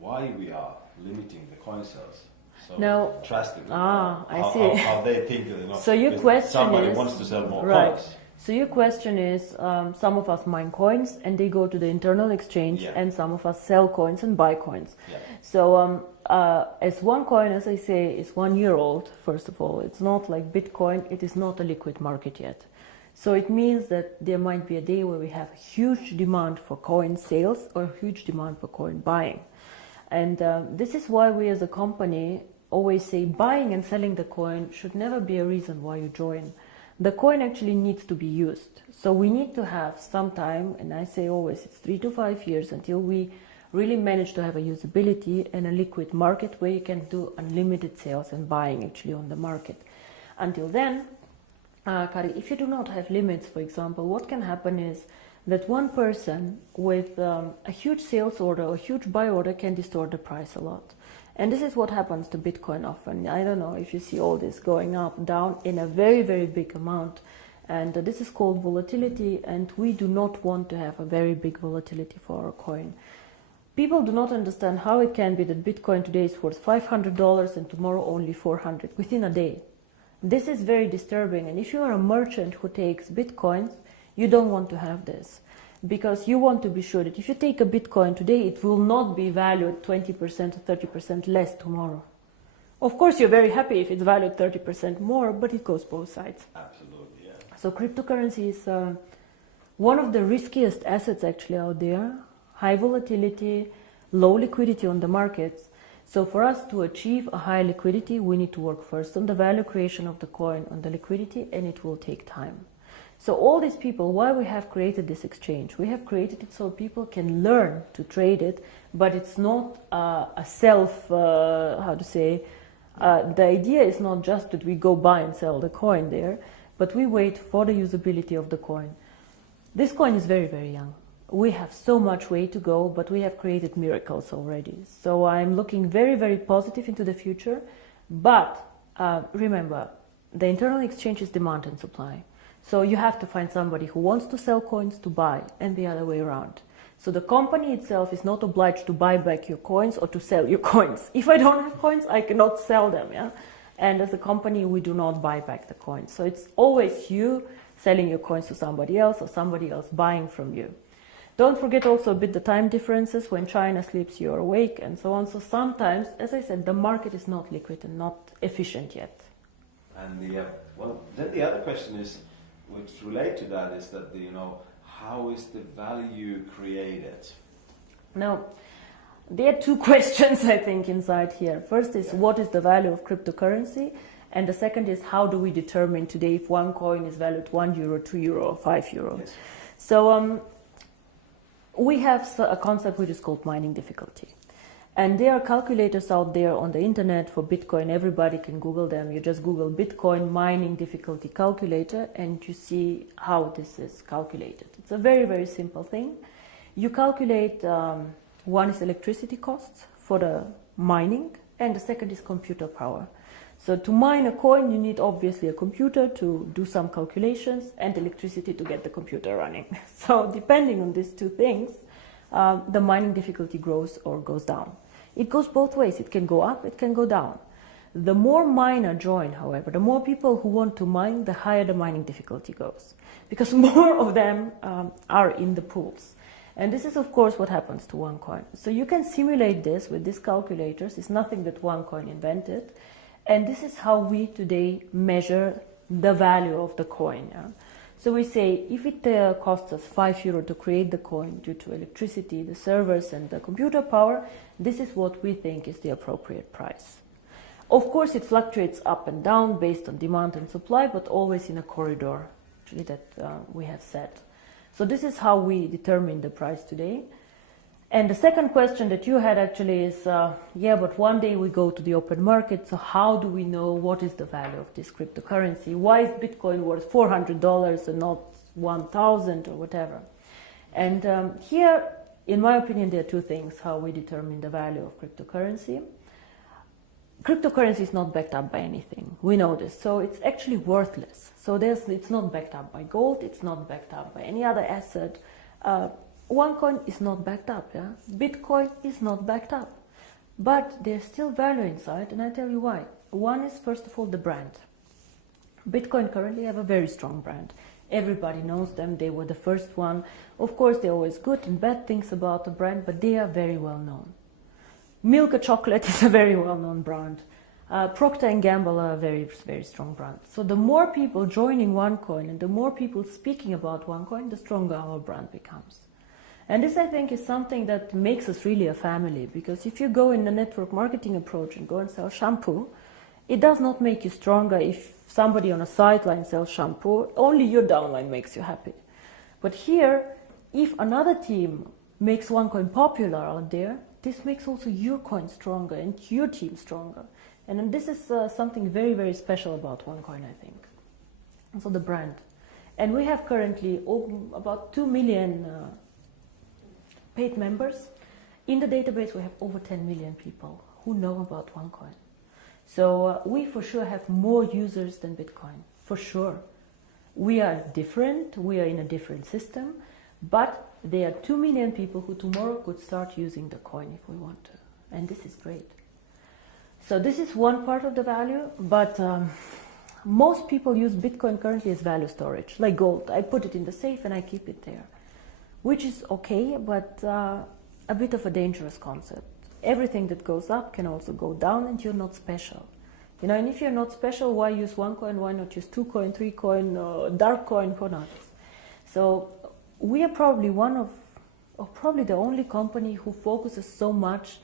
why we are limiting the coin sales so now, drastically. I see. How they think, so your question somebody is, wants to sell more right. coins. So your question is, some of us mine coins and they go to the internal exchange, and some of us sell coins and buy coins. Yeah. So as one coin, as I say, is 1 year old, first of all, it's not like Bitcoin, it is not a liquid market yet. So it means that there might be a day where we have huge demand for coin sales or huge demand for coin buying. And this is why we as a company always say buying and selling the coin should never be a reason why you join. The coin actually needs to be used. So we need to have some time, and I say always it's 3 to 5 years until we really manage to have a usability and a liquid market where you can do unlimited sales and buying actually on the market. Until then, Kari, if you do not have limits, for example, what can happen is that one person with a huge sales order or huge buy order can distort the price a lot. And this is what happens to Bitcoin often. I don't know if you see all this going up, down in a very, very big amount. And this is called volatility, and we do not want to have a very big volatility for our coin. People do not understand how it can be that Bitcoin today is worth $500 and tomorrow only $400 within a day. This is very disturbing, and if you are a merchant who takes Bitcoins, you don't want to have this. Because you want to be sure that if you take a Bitcoin today, it will not be valued 20% or 30% less tomorrow. Of course, you're very happy if it's valued 30% more, but it goes both sides. Absolutely, yeah. So cryptocurrency is one of the riskiest assets actually out there. High volatility, low liquidity on the markets. So for us to achieve a high liquidity, we need to work first on the value creation of the coin, on the liquidity, and it will take time. So all these people, why we have created this exchange? We have created it so people can learn to trade it, but it's not a self, the idea is not just that we go buy and sell the coin there, but we wait for the usability of the coin. This coin is very, very young. We have so much way to go, but we have created miracles already. So I'm looking very, very positive into the future. But remember, the internal exchange is demand and supply. So you have to find somebody who wants to sell coins to buy, and the other way around. So the company itself is not obliged to buy back your coins or to sell your coins. If I don't have coins, I cannot sell them. Yeah? And as a company, we do not buy back the coins. So it's always you selling your coins to somebody else or somebody else buying from you. Don't forget also a bit the time differences. When China sleeps, you're awake, and so on. So sometimes, as I said, the market is not liquid and not efficient yet. And then the other question is, which relate to that, is that how is the value created? Now, there are two questions I think inside here. First is what is the value of cryptocurrency, and the second is how do we determine today if one coin is valued €1, €2, or €5? Yes. So we have a concept which is called mining difficulty. And there are calculators out there on the internet for Bitcoin. Everybody can Google them. You just Google Bitcoin mining difficulty calculator and you see how this is calculated. It's a very, very simple thing. You calculate, one is electricity costs for the mining, and the second is computer power. So to mine a coin, you need obviously a computer to do some calculations and electricity to get the computer running. So depending on these two things, the mining difficulty grows or goes down. It goes both ways. It can go up, it can go down. The more miner join, however, the more people who want to mine, the higher the mining difficulty goes. Because more of them are in the pools. And this is, of course, what happens to OneCoin. So you can simulate this with these calculators. It's nothing that OneCoin invented. And this is how we today measure the value of the coin. Yeah? So we say if it costs us €5 to create the coin due to electricity, the servers and the computer power, this is what we think is the appropriate price. Of course, it fluctuates up and down based on demand and supply, but always in a corridor actually that we have set. So this is how we determine the price today. And the second question that you had actually is, but one day we go to the open market, so how do we know what is the value of this cryptocurrency? Why is Bitcoin worth $400 and not 1,000 or whatever? And here, in my opinion, there are two things how we determine the value of cryptocurrency. Cryptocurrency is not backed up by anything. We know this. So it's actually worthless. So it's not backed up by gold. It's not backed up by any other asset. OneCoin is not backed up. Yeah? Bitcoin is not backed up. But there's still value inside, and I tell you why. One is, first of all, the brand. Bitcoin currently have a very strong brand. Everybody knows them, they were the first one. Of course, there are always good and bad things about the brand, but they are very well known. Milka Chocolate is a very well-known brand. Procter & Gamble are a very, very strong brand. So the more people joining Onecoin and the more people speaking about Onecoin, the stronger our brand becomes. And this, I think, is something that makes us really a family, because if you go in the network marketing approach and go and sell shampoo, it does not make you stronger if somebody on a sideline sells shampoo. Only your downline makes you happy. But here, if another team makes Onecoin popular out there, this makes also your coin stronger and your team stronger. And this is something very, very special about Onecoin, I think. And so the brand. And we have currently about 2 million paid members. In the database, we have over 10 million people who know about Onecoin. So we for sure have more users than Bitcoin, for sure. We are different, we are in a different system, but there are 2 million people who tomorrow could start using the coin if we want to. And this is great. So this is one part of the value, but most people use Bitcoin currently as value storage, like gold. I put it in the safe and I keep it there, which is okay, but a bit of a dangerous concept. Everything that goes up can also go down, and you're not special. You know, and if you're not special, why use Onecoin? Why not use 2 coin, 3 coin, dark coin, who knows? So we are probably one of, or probably the only company who focuses so much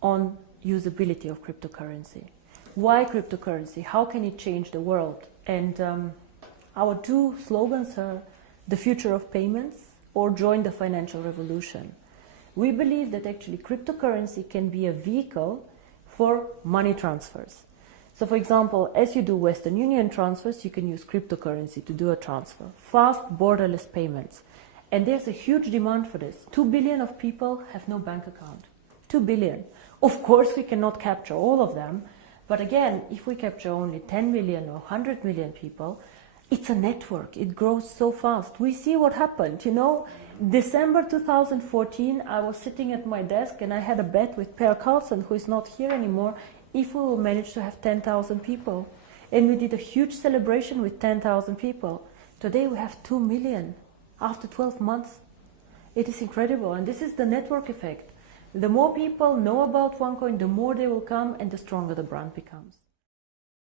on usability of cryptocurrency. Why cryptocurrency? How can it change the world? And our 2 slogans are the future of payments or join the financial revolution. We believe that actually cryptocurrency can be a vehicle for money transfers. So for example, as you do Western Union transfers, you can use cryptocurrency to do a transfer. Fast, borderless payments. And there's a huge demand for this. 2 billion of people have no bank account. 2 billion. Of course, we cannot capture all of them. But again, if we capture only 10 million or 100 million people, it's a network. It grows so fast. We see what happened, you know. December 2014, I was sitting at my desk and I had a bet with Per Carlson, who is not here anymore, if we will manage to have 10,000 people. And we did a huge celebration with 10,000 people. Today we have 2 million after 12 months. It is incredible, and this is the network effect. The more people know about Onecoin, the more they will come and the stronger the brand becomes.